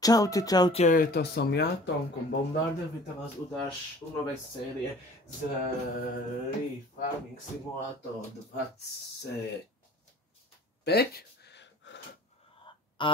Čaute, čaute, to som ja, Tomko Bombarder, vítam vás u novej série z Farming Simulator 25 a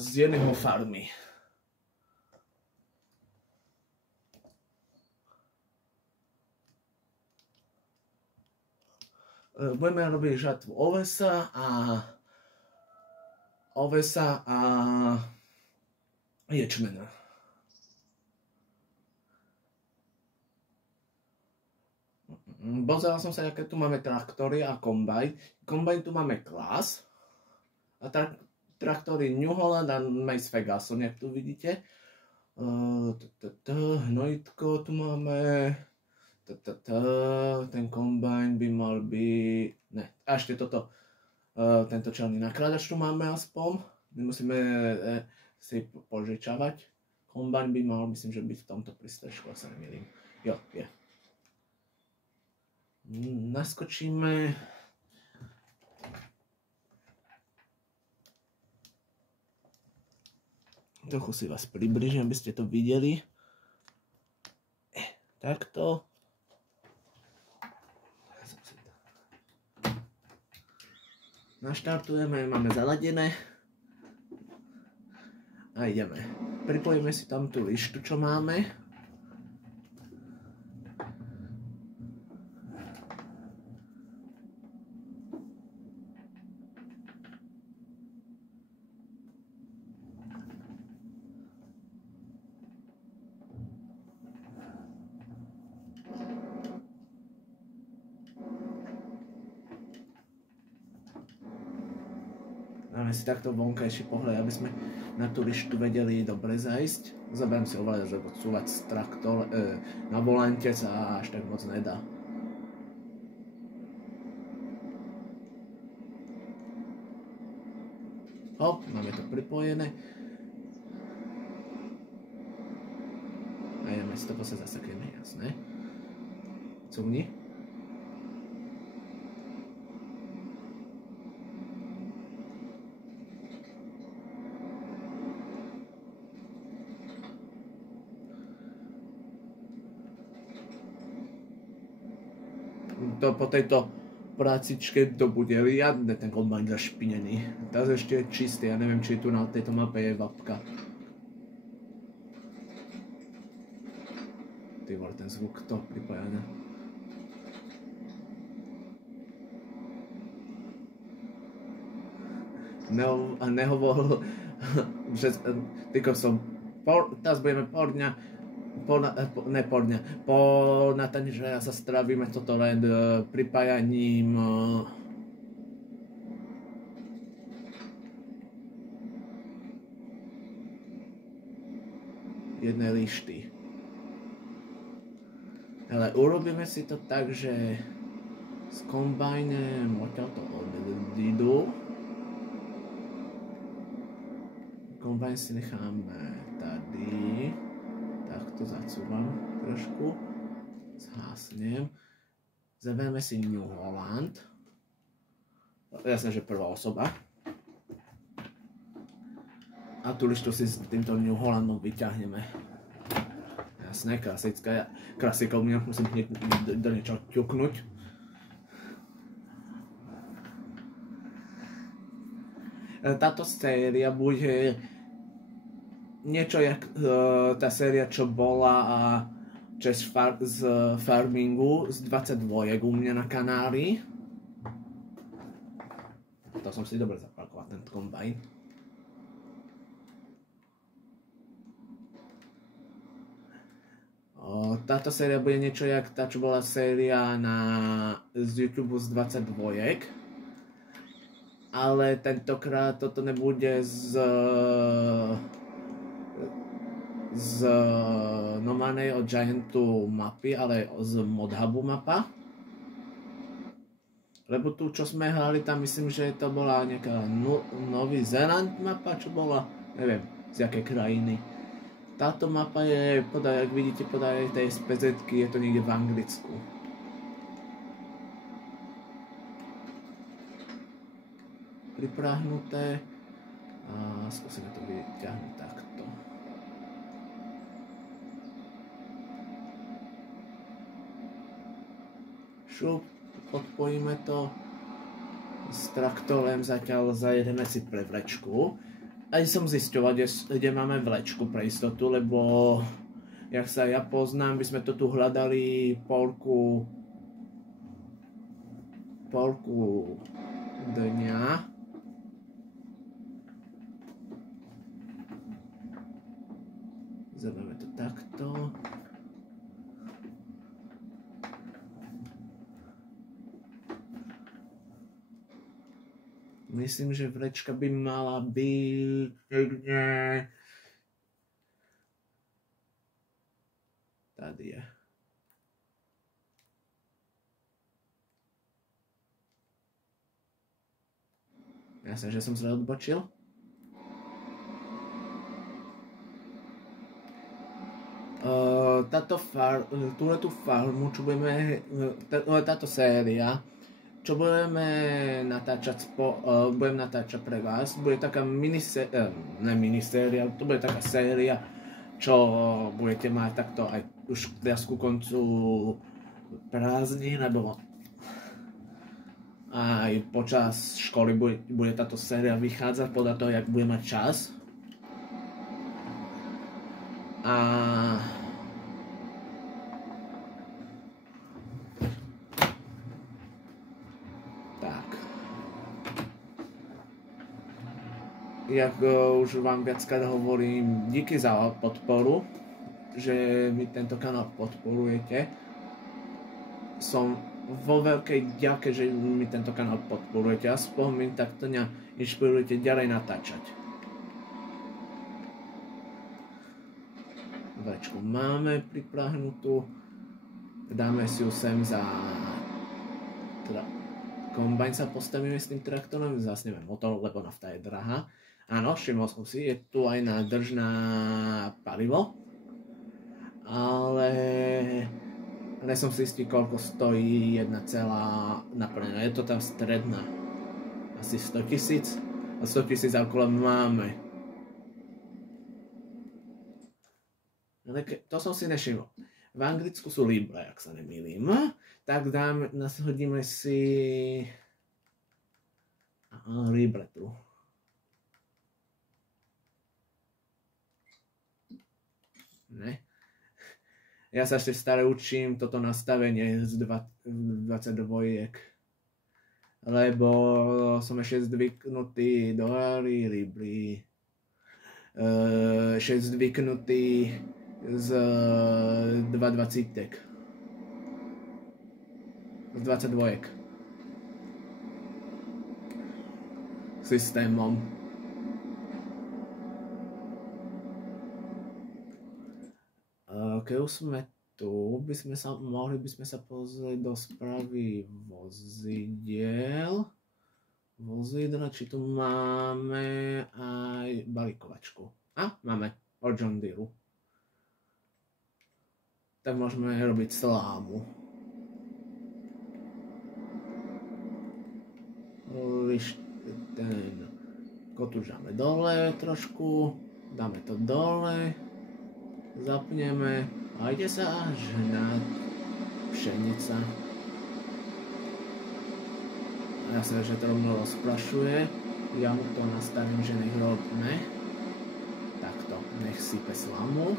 z jedného farmy. Budeme robiť žatvu ovesa a ječmena. Pozeral som sa, aké tu máme traktory a kombajn. Kombajn tu máme Claas a traktory New Holland a Mace Ferguson, jak tu vidíte. Hnojitko tu máme. Ten kombajn by mal byť... Ne, a ešte toto. Tento čelný nakladač tu máme aspoň. Nemusíme si požičavať. Kombajn by mal, myslím, že byť v tomto prístrežku, ak sa nemýlim. Jo, je. Naskočíme. Trochu si vás približím, aby ste to videli. Takto. Naštartujeme, máme zaladené a ideme. Pripojíme si tam tú lištu, čo máme. Dáme si takto vonkajší pohľad, aby sme na tú lištu vedeli dobre zajsť. Zaberiem si ovládač, lebo odsúvať traktor na volante sa až tak moc nedá. Hop, máme to pripojené. A ideme si to posať zasekneme, jasné. Cuvni. Po tejto prácičke to bude riadne ten kombajn zašpinený. Teraz ešte je čistý, ja neviem, či tu na tejto mape je vapka. Ty vole, ten zvuk to pripájane. Nehovor, že týko som, teraz budeme po natani, že sa strávime toto len pripájaním jednej lišty. Ale urobíme si to tak, že s kombajnem odtiaľto odídu. Kombajn si necháme tady. Takto zacúvam trošku. Zhasnem. Zaberieme si New Holland. Jasne, že prvá osoba. A tú lištu si s týmto New Hollandom vyťahneme. Jasne, klasikou mňa musím hneď do niečo ťuknúť. Táto séria bude niečo jak tá séria, čo bola z farmingu z 22 u mňa na kanáli. To som si dobre zaparkoval, ten kombajn. Táto séria bude niečo jak tá, čo bola séria z YouTube z 22. Ale tentokrát toto nebude z normálnej od Giantu mapy, ale z Modhubu mapa. Lebo tu, čo sme hrali, tam myslím, že to bola nejaká Nový Zéland mapa, čo bola, neviem, z jakej krajiny. Táto mapa je, jak vidíte, podľa tej SPZ-ky je to niekde v Anglicku. pripráhnuté a skúsime to vyťahnuť takto. Šup, odpojíme to. S traktorem zatiaľ zajedeme si pre vlečku. Aj som zisťoval, kde máme vlečku pre istotu, lebo jak sa ja poznám, by sme to tu hľadali polku dňa. Zoberieme to takto. Myslím, že vlečka by mala byť niekde. Tady je. Jasne, že som sa odbočil. Túto farmu, čo budeme, táto séria, čo budeme natáčať, budem natáčať pre vás, bude taká miniséria, to bude taká séria, čo budete mať takto aj už teraz ku koncu prázdnin, nebo aj počas školy bude táto séria vychádzať podľa toho, jak bude mať čas. A jak už vám viackrát hovorím, díky za podporu, že mi tento kanál podporujete. Som vo veľkej ďake, že mi tento kanál podporujete. Aspoň mi takto mňa inšpirujete ďalej natáčať. Vlečku máme pripráhnutú. Dáme si ju sem za kombajn sa postavíme s tým traktorom, zasneme motor, lebo nafta je drahá. Áno, všimol som si, je tu aj nádrž na palivo, ale som si istý, koľko stojí jedna celá naplnená. Je to tam stredná, asi 100 000 a 100 000 okolo máme. Ale to som si nevšimol. V Anglicku sú libre, ak sa nemýlim. Tak hodíme si libre tu. Ne. Ja sa ešte stále učím toto nastavenie z 22, lebo som ešte zvyknutý do libry, ešte zvyknutý z 2,20 z 22 systémom. Keď už sme tu, mohli by sme sa pozrieť do správy vozidla, či tu máme aj balíkovačku. A, máme od John Deere. Tak môžeme robiť slámu. Ten kotúč dáme dole trošku, dáme to dole, zapneme a ide sa žnať pšenica. Jasné, že to rovno rozprašuje, ja mu to nastavím, že nech robíme takto, nech sype slamu.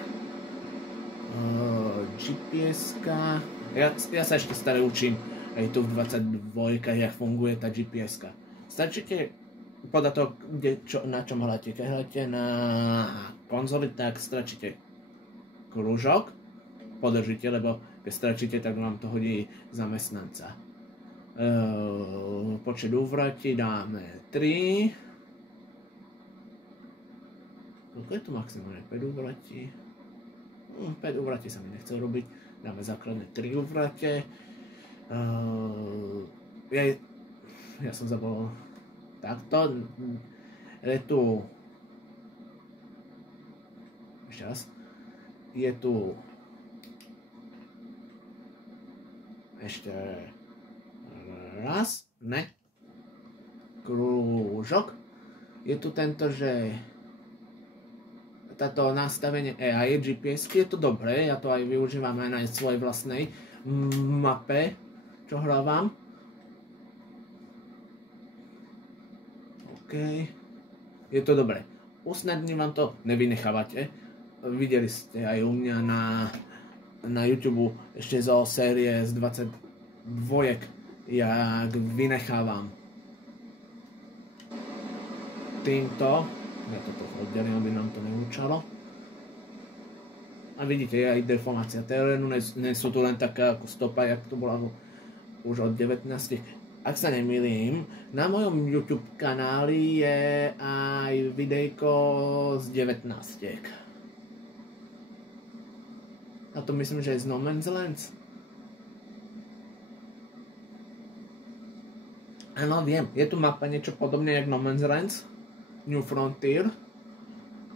GPS-ka, ja sa ešte stále učím aj tu v 22, jak funguje tá GPS-ka. Stačíte podľa toho, na čom hľadíte. Keď hľadíte na konzoli, tak stačíte kružok, podržíte, lebo keď stačíte, tak vám to hodí zamestnanca. Počet úvratí dáme 3. Koľko je tu maximálne? 5 úvratí? 5 úvratí sa mi nechce robiť. Dáme základné 3 úvrate. Ja som zabol takto. Je tu ešte raz. Je tu ešte raz, ne, kružok, rúžok. Je tu tento, že táto nastavenie AI, GPS-ky, je to dobré, ja to aj využívam aj na svojej vlastnej mape, čo hrávam. OK, je to dobré. Usnadní vám to, nevynechávate. Videli ste aj u mňa na YouTube ešte zo série z 22, jak vynechávam týmto. Ja to trochu oddelím, aby nám to neúčalo. A vidíte, je aj deformácia terénu, nie sú tu len taká ako stopa, jak to bola už od 19. Ak sa nemýlim, na mojom YouTube kanáli je aj videjko z 19. A to myslím, že je z No Man's Land. Áno, viem, je tu mapa niečo podobne jak No Man's Land, New Frontier,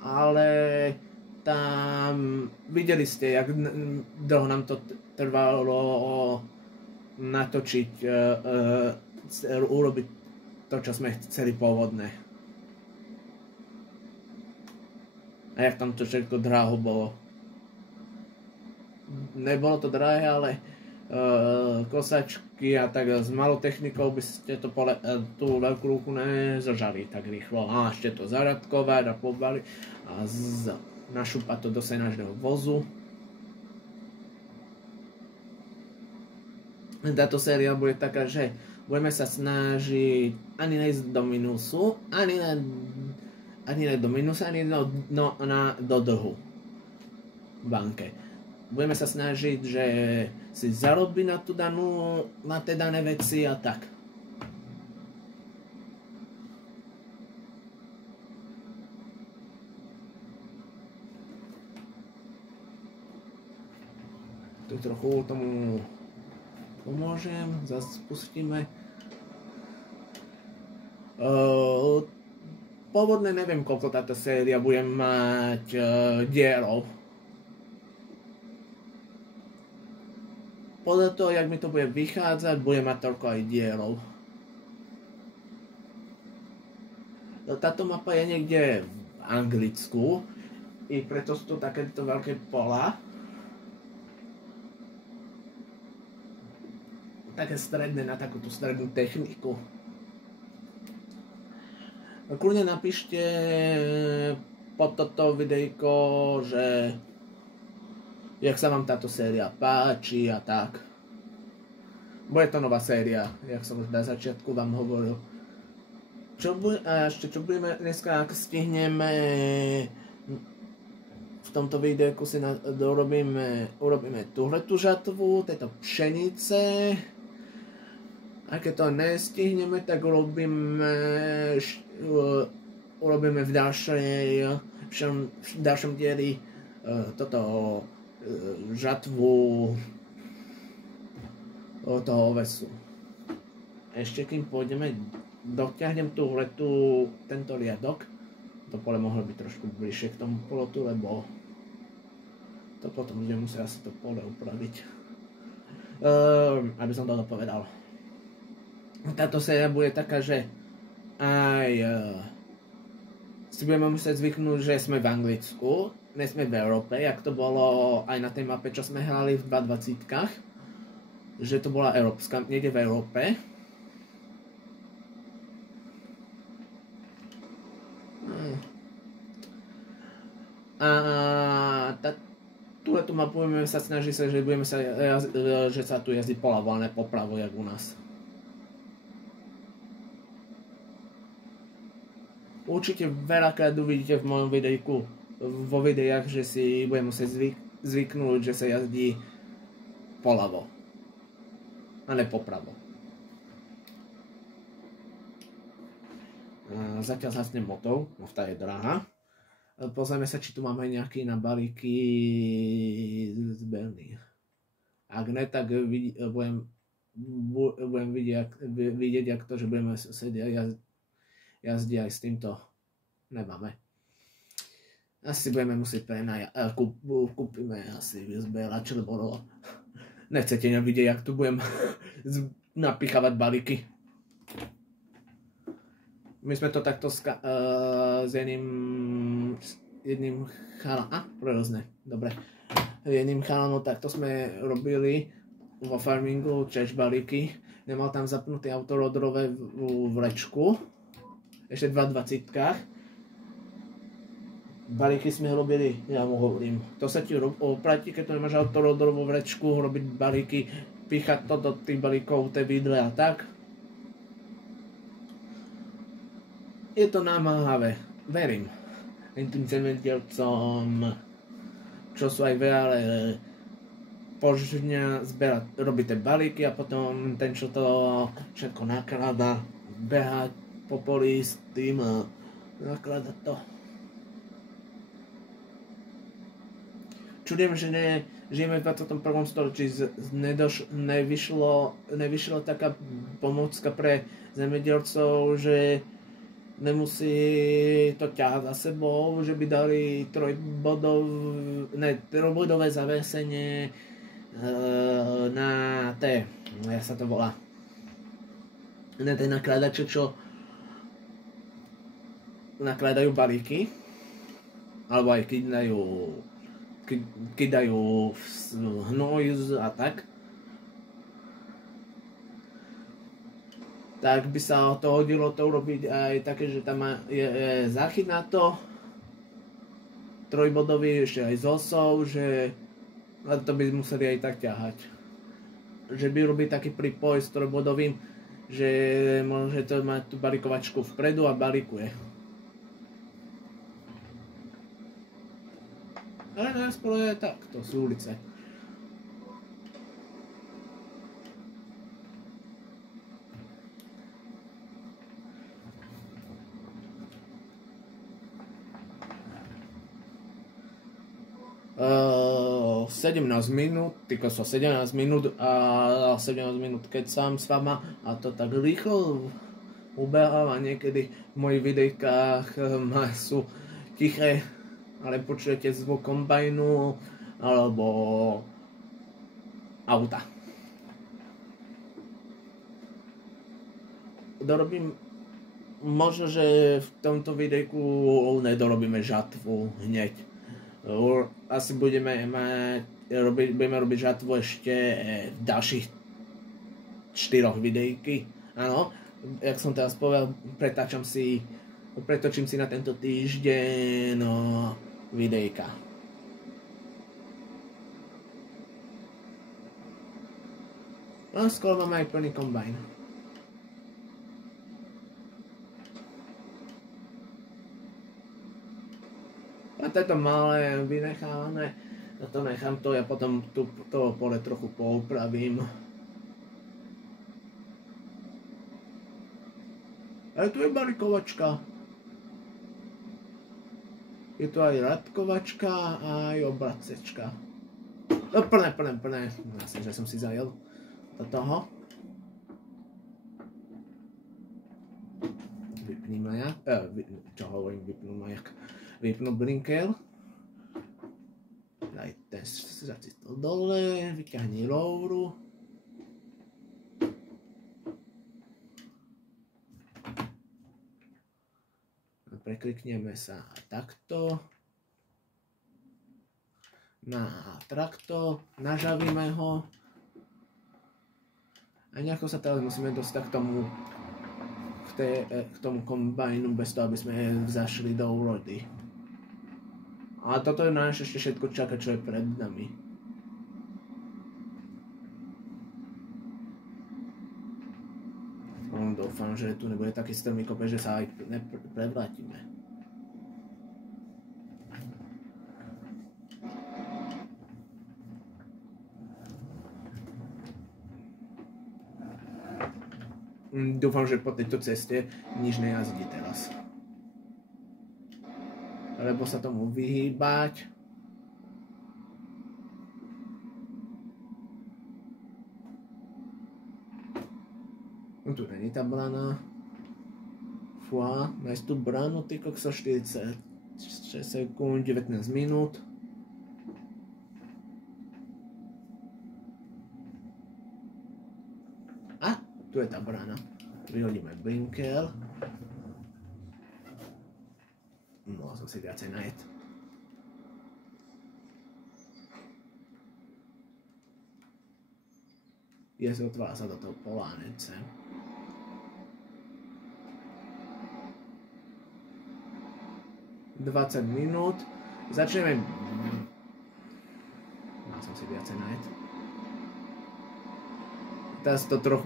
ale tam videli ste, jak dlho nám to trvalo natočiť, urobiť to, čo sme chceli pôvodne. A jak tam to všetko draho bolo. Nebolo to drahé, ale kosačky a tak s malou technikou by ste to tú veľkú ruku nezožali tak rýchlo. A ešte to zaradkovať a pobali a našúpať to do senážneho vozu. Táto séria bude taká, že budeme sa snažiť ani nejsť do minusu, ani do minusa, ani do dlhu v banke. Budeme sa snažiť, že si zarobiť na tie dané veci a tak. Tu trochu tomu pomôžem, zase spustíme. Pôvodne neviem, koľko táto séria bude mať dielov. Podľa toho, jak mi to bude vychádzať, bude mať toľko aj dielov. Táto mapa je niekde v Anglicku, i preto sú tu takéto veľké pola. Také stredné, na takúto strednú techniku. Kľudne napíšte pod toto videjko, že jak sa vám táto séria páči a tak. Bude to nová séria, jak som už na začiatku vám hovoril. A ešte čo budeme dneska, ak stihneme, v tomto videjku si urobíme túhletu žatvu, tejto pšenice. A keď to nestihneme, tak urobíme v ďalšom dieli toto žatvu toho ovesu. Ešte kým pôjdeme, dotiahnem tento riadok. To pole mohlo byť trošku bližšie k tomu polotu, lebo to potom budem musieť asi to pole upraviť. Aby som to dopovedal. Táto séria bude taká, že aj si budeme musieť zvyknúť, že sme v Anglicku, nie sme v Európe, jak to bolo aj na tej mape, čo sme hrali v 22-kách, že to bola európska, niekde v Európe. A túto mapu budeme sa snažiť, že sa tu jazdí poľavo, a ne popravo, jak u nás. Určite veľakrát uvidíte v mojom videjku, vo videách, že si budem musieť zvyknúť, že sa jazdí poľavo a ne popravo. Zatiaľ zhasnem motor, nafta je drahá. Pozrieme sa, či tu máme nejaký na balíky zberný. Ak ne, tak budem vidieť, jak to, že budeme jazdiť aj s týmto. Nemáme. Asi budeme musieť kúpime asi zberač, lebo nechcete nevidieť, jak tu budem napíchavať balíky. My sme to takto s jedným chalanom, rôzne, dobre. Jedným chalanom takto sme robili vo farmingu tiež balíky. Nemal tam zapnutý autorodrové vlečku, ešte 220-kách. Balíky sme robili, ja mu hovorím, to sa ti oplatí, keď to nemáš autorodrovú vlečku, robiť balíky, píchať to do tých balíkov, tie vidle a tak. Je to námahavé, verím. Tým zemedelcom, čo sú aj veľa požňa robiť tie balíky a potom ten, čo to všetko nakladá, behať po poli s tým a nakladá to. Čudujem, že žijeme v 21. storočí, nevyšla taká pomôcka pre zemedelcov, že nemusí to ťahať za sebou, že by dali trojbodové zavesenie na té, jak sa to volá, na té nakladače, čo nakladajú balíky, alebo aj keď dajú hnoj a tak. Tak by sa to hodilo to urobiť aj také, že tam je záchyt na to, trojbodový, ešte aj z osou, že to by museli aj tak ťahať. Že by robiť taký prípoj s trojbodovým, že môže to mať tú balíkovačku vpredu a balíkuje. Ale najskôr je tak, to sú ulice. Uh, 17 minút, týka sa 17 minút a 17 minút keď sám s vama a to tak rýchlo ubehám a niekedy v mojich videjkách sú tiché, ale počujete zvuk kombajnu alebo auta. Dorobím, možno, že v tomto videjku nedorobíme žatvu hneď. Asi budeme robiť žatvu ešte v ďalších 4 videjky. Áno, jak som teraz povedal, pretočím si na tento týždeň videjka. A skoro máme aj plný kombajn. A toto malé vynechávané, a to nechám to, ja potom to pole trochu poupravím. Ale tu je balíkovačka. Je tu aj radkovačka a aj obracečka. No plné. Myslím, že som si zajel do toho. Vypni majak. Čo hovorím, vypnú majak. Vypnú blinker. Daj ten zacistol dole, vyťahni rouru. Preklikneme sa takto na traktor, nažavíme ho a nejako sa teraz musíme dostať k tomu kombajnu bez toho, aby sme zašli do úrody. A toto je náš ešte všetko čaká, čo je pred nami. Dúfam, že tu nebude taký strmý kopec, že sa aj prevrátime. Dúfam, že po tejto ceste nič nejazdí teraz. Lebo sa tomu vyhýbať. Tu není tá brana. Fúha, nájsť tú branu, ty kokso, 46 sekúnd, 19 minút. A, tu je tá brana. Vyhodíme blinker. Mohol som si viacej najet. Otvára sa do toho pola, nechcem. ...20 minút. Začneme... Mal som si viacej najet. Teraz to trochu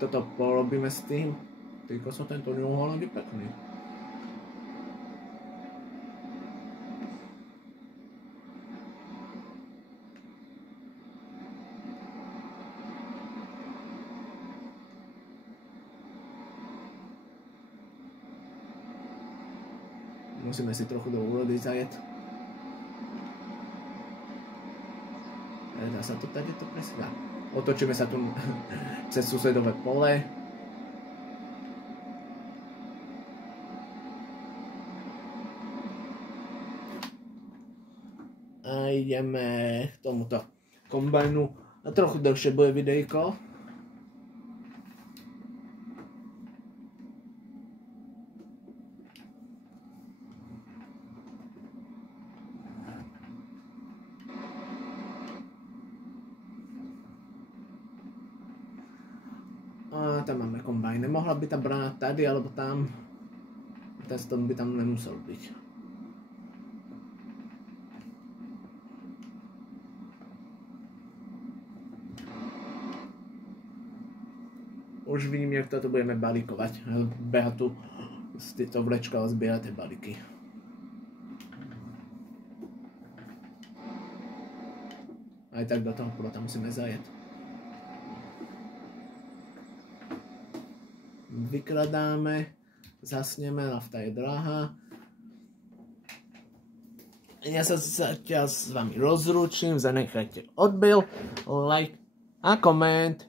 toto porobíme s tým. Týko som tento ňuholok je pekný. Musíme si trochu do úrody zajet. Dá sa to tady to presne dá. Otočíme sa tu cez susedové pole. A ideme k tomuto kombajnu. A trochu dlhšie bude videjko. A tam máme kombajne. Mohla by tá brána tady, alebo tam. Teraz to by tam nemusel byť. Už vidím, jak toto budeme balíkovať. Beha tu z týchto vlečka a zbiera tie balíky. Aj tak do toho plota musíme zajet. Vykladáme, zasneme, nafta je drahá. Ja sa zatiaľ s vami rozlúčim, zanechajte odber, like a koment.